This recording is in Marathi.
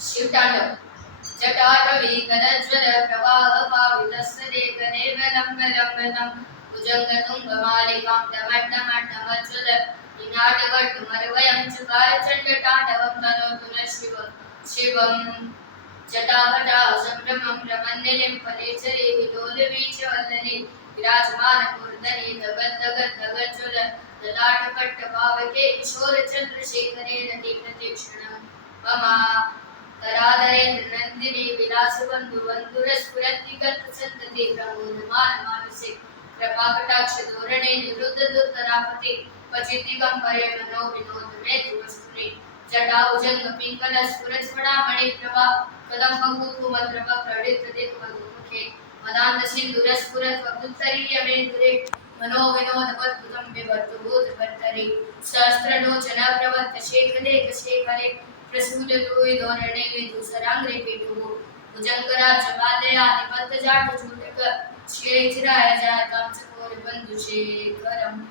शिवतांडव जटाटवी गदज्वल प्रवाह पावितस्सदे गदेव लम्ब लम्बतं भुजङ्गतुङ्गमालिकां डमड्डमड्डमज्वल निनादवड्डुमर्वयं चकारचण्डताण्डवं तनोतु नः शिवं जटाकटा संभ्रमं प्रमन्दिनीं फलेचरे विलोलवीचवदने विराजमानमूर्धनि दगद्दगद्दगज्वल ललाटपट्टभावके किशोरचन्द्रशेखरे रतिप्रतीक्षणं मम तराधरेन्द्र नंदिनी विलासबंधु बंधुरस्फुरत्तिगतसन्तति प्रमोदमान मानसे कृपाकटाक्ष धोरणे निरुद्ध दुर्धरापति पचितिगंबरे मनो विनोद मे वस्तुनि जटाउजंग पिंगल स्फुरस्फुरा मणिप्रभा कदम्ब कुकुमद्रव प्रडित दिग्मधुमुखे मदान्त सिंधुरस्फुरत् वपुत्तरीय मेधुरे मनो विनोद पद्भुतं विभर्तु भूतभर्तरि सहस्रलोचन प्रवत्त शेखरे शेखरे प्रसूलतोय धोरणे विदुसरांग्रे पेटुः भुजंगराज बालया निपत्त जाट चूटक शेचराय जातां चकोर बंधु शेखरम्